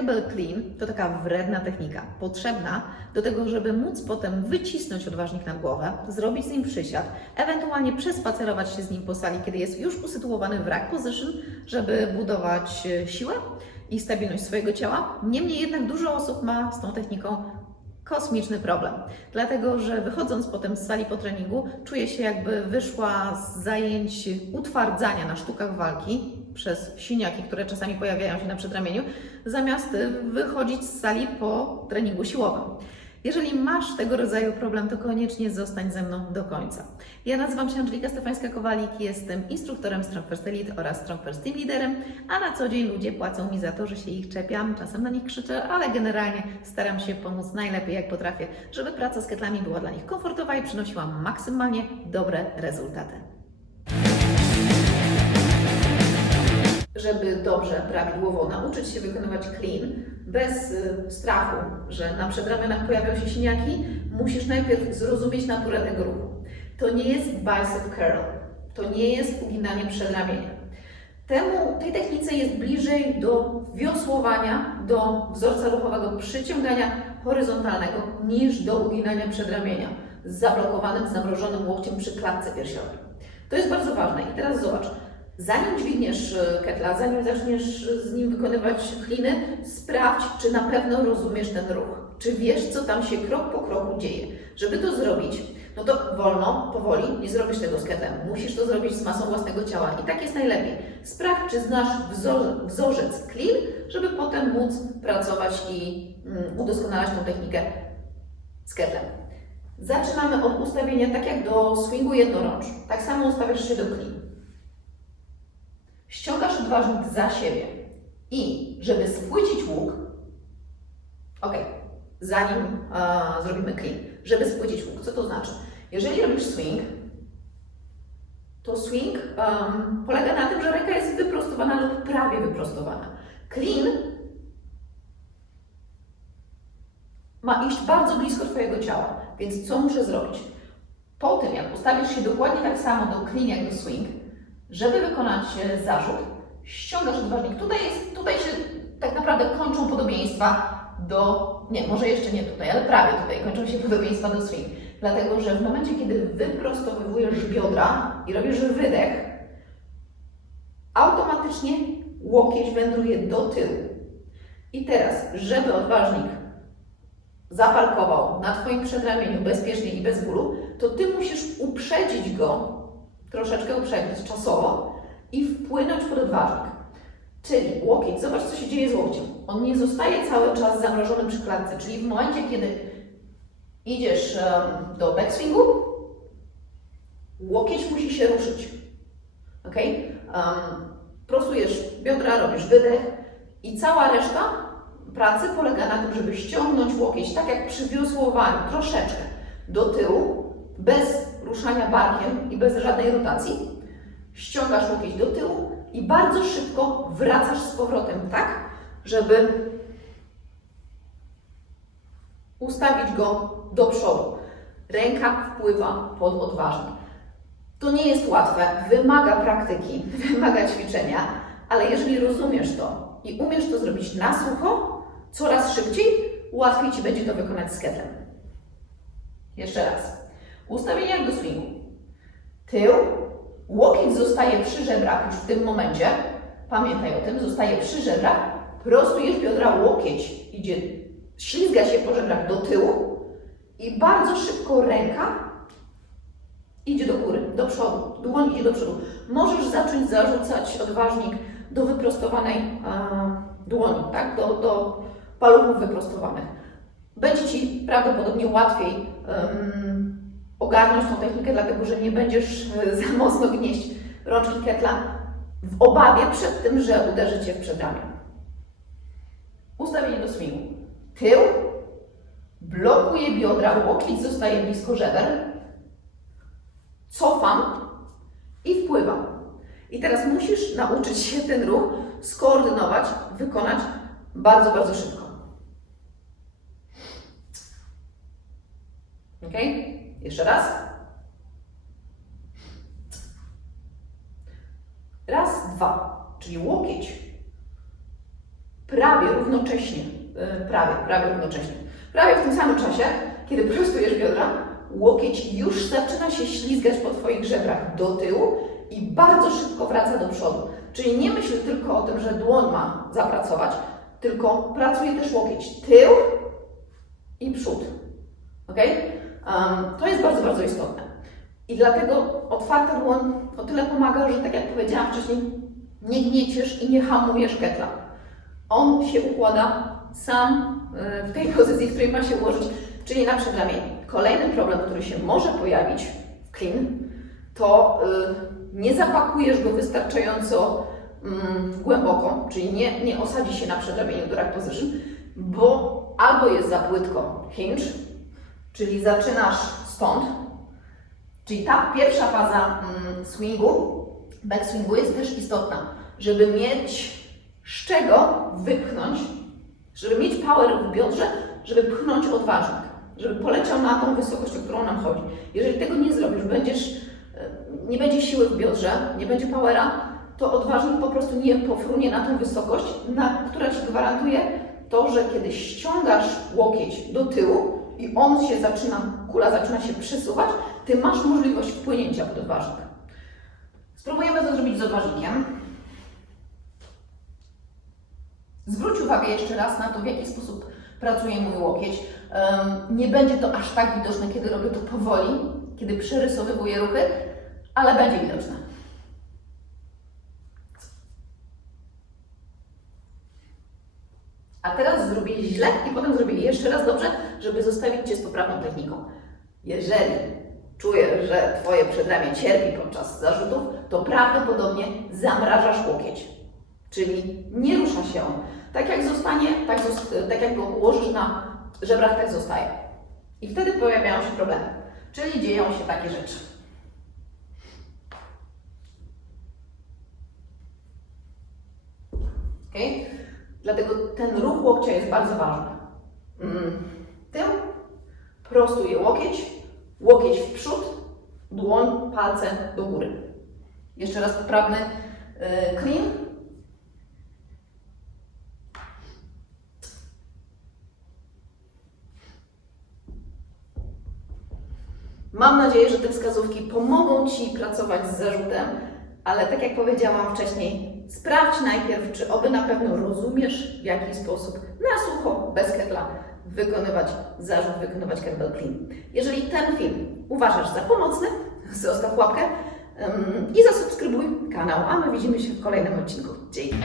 kettlebell clean to taka wredna technika, potrzebna do tego, żeby móc potem wycisnąć odważnik na głowę, zrobić z nim przysiad, ewentualnie przespacerować się z nim po sali, kiedy jest już usytuowany w rack position, żeby budować e, siłę i stabilność swojego ciała. Niemniej jednak dużo osób ma z tą techniką kosmiczny problem, dlatego że wychodząc potem z sali po treningu, czuje się jakby wyszła z zajęć utwardzania na sztukach walki przez siniaki, które czasami pojawiają się na przedramieniu, zamiast wychodzić z sali po treningu siłowym. Jeżeli masz tego rodzaju problem, to koniecznie zostań ze mną do końca. Ja nazywam się Angelika Stefańska-Kowalik, jestem instruktorem Strong First Elite oraz Strong First Team Leaderem, a na co dzień ludzie płacą mi za to, że się ich czepiam, czasem na nich krzyczę, ale generalnie staram się pomóc najlepiej jak potrafię, żeby praca z ketlami była dla nich komfortowa i przynosiła maksymalnie dobre rezultaty. Żeby dobrze, prawidłowo nauczyć się wykonywać clean bez y, strachu, że na przedramionach pojawią się siniaki, musisz najpierw zrozumieć naturę tego ruchu. To nie jest bicep curl, to nie jest uginanie przedramienia. Temu, tej technice jest bliżej do wiosłowania, do wzorca ruchowego przyciągania horyzontalnego niż do uginania przedramienia z zablokowanym, zamrożonym łokciem przy klatce piersiowej. To jest bardzo ważne. I teraz zobacz, Zanim dźwigniesz e, ketla, zanim zaczniesz z nim wykonywać kliny, sprawdź, czy na pewno rozumiesz ten ruch. Czy wiesz, co tam się krok po kroku dzieje. Żeby to zrobić, no to wolno, powoli, nie zrobisz tego z. Musisz to zrobić z masą własnego ciała. I tak jest najlepiej. Sprawdź, czy znasz wzor, wzorzec clean, żeby potem móc pracować i mm, udoskonalać tę technikę z. Zaczynamy od ustawienia tak jak do swingu jednorącz. Tak samo ustawiasz się do clean ściągasz odważnik za siebie i żeby spłycić łuk, ok, zanim uh, zrobimy clean, żeby spłycić łuk, co to znaczy? Jeżeli robisz swing, to swing um, polega na tym, że ręka jest wyprostowana lub prawie wyprostowana. Clean ma iść bardzo blisko Twojego ciała, więc co muszę zrobić? Po tym, jak ustawisz się dokładnie tak samo do clean jak do swing, żeby wykonać e, zarzut, ściągasz odważnik. Tutaj, jest, tutaj się tak naprawdę kończą podobieństwa do, nie, może jeszcze nie tutaj, ale prawie tutaj kończą się podobieństwa do swing. Dlatego, że w momencie, kiedy wyprostowujesz biodra i robisz wydech, automatycznie łokieć wędruje do tyłu. I teraz, żeby odważnik zaparkował na Twoim przedramieniu bezpiecznie i bez bólu, to Ty musisz uprzedzić go troszeczkę uprzedzić czasowo i wpłynąć pod odważnik. Czyli łokieć, zobacz co się dzieje z łokciem. On nie zostaje cały czas zamrożony przy klatce, czyli w momencie, kiedy idziesz um, do backswingu, łokieć musi się ruszyć. Ok? Um, prostujesz biodra, robisz wydech i cała reszta pracy polega na tym, żeby ściągnąć łokieć, tak jak przy wiosłowaniu, troszeczkę do tyłu, bez ruszania barkiem i bez żadnej rotacji. Ściągasz łokieć do tyłu i bardzo szybko wracasz z powrotem tak, żeby ustawić go do przodu. Ręka wpływa pod odważnik. To nie jest łatwe, wymaga praktyki, wymaga ćwiczenia, ale jeżeli rozumiesz to i umiesz to zrobić na sucho, coraz szybciej, łatwiej Ci będzie to wykonać z ketlem. Jeszcze raz. Ustawienie jak do swingu. Tył, łokieć zostaje przy żebrach już w tym momencie. Pamiętaj o tym, zostaje przy żebrach. Prostujesz biodra, łokieć idzie, ślizga się po żebrach do tyłu i bardzo szybko ręka idzie do góry, do przodu, dłoń idzie do przodu. Możesz zacząć zarzucać odważnik do wyprostowanej a, dłoni, tak? do, do paluchów wyprostowanych. Będzie Ci prawdopodobnie łatwiej ogarnąć tą technikę, dlatego że nie będziesz e, za mocno gnieść rączki ketla w obawie przed tym, że uderzy Cię w przedramię. Ustawienie do swingu. Tył, blokuje biodra, łokieć zostaje blisko żeber, cofam i wpływam. I teraz musisz nauczyć się ten ruch skoordynować, wykonać bardzo, bardzo szybko. Ok? Jeszcze raz. Raz, dwa, czyli łokieć prawie równocześnie, e, prawie, prawie równocześnie, prawie w tym samym czasie, kiedy prostujesz biodra, łokieć już zaczyna się ślizgać po Twoich żebrach do tyłu i bardzo szybko wraca do przodu. Czyli nie myśl tylko o tym, że dłoń ma zapracować, tylko pracuje też łokieć tył i przód. Ok? To jest bardzo, bardzo istotne. I dlatego otwarta dłoń o tyle pomaga, że tak jak powiedziałam wcześniej, nie gnieciesz i nie hamujesz ketla. On się układa sam y, w tej pozycji, w której ma się ułożyć, czyli na przedramieniu. Kolejny problem, który się może pojawić w clean, to y, nie zapakujesz go wystarczająco mm, głęboko, czyli nie, nie osadzi się na przedramieniu do rack position, bo albo jest za płytko hinge, czyli zaczynasz stąd, czyli ta pierwsza faza mm, swingu, backswingu jest też istotna, żeby mieć z czego wypchnąć, żeby mieć power w biodrze, żeby pchnąć odważnik, żeby poleciał na tą wysokość, o którą nam chodzi. Jeżeli tego nie zrobisz, będziesz, e, nie będzie siły w biodrze, nie będzie powera, to odważnik po prostu nie pofrunie na tą wysokość, na, która Ci gwarantuje to, że kiedy ściągasz łokieć do tyłu i on się zaczyna, kula zaczyna się przesuwać, Ty masz możliwość wpłynięcia pod odważnik. Spróbujemy to zrobić z odważnikiem. Zwróć uwagę jeszcze raz na to, w jaki sposób pracuje mój łokieć. Nie będzie to aż tak widoczne, kiedy robię to powoli, kiedy przerysowywuję ruchy, ale będzie widoczne. A teraz zrobię źle i potem zrobię jeszcze raz dobrze, żeby zostawić Cię z poprawną techniką. Jeżeli czujesz, że Twoje przedramię cierpi podczas zarzutów, to prawdopodobnie zamrażasz łokieć. Czyli nie rusza się on. Tak jak zostanie, tak, tak jak go ułożysz na żebrach, tak zostaje. I wtedy pojawiają się problemy. Czyli dzieją się takie rzeczy. Ok? Dlatego ten ruch łokcia jest bardzo ważny. Mm. Tył, prostuję łokieć, łokieć w przód, dłoń, palce do góry. Jeszcze raz poprawny yy, clean. Mam nadzieję, że te wskazówki pomogą Ci pracować z zarzutem, ale tak jak powiedziałam wcześniej, Sprawdź najpierw, czy oby na pewno rozumiesz, w jaki sposób na sucho, bez ketla wykonywać zarzut, wykonywać kettlebell clean. Jeżeli ten film uważasz za pomocny, zostaw łapkę mm, i zasubskrybuj kanał, a my widzimy się w kolejnym odcinku. Dzięki!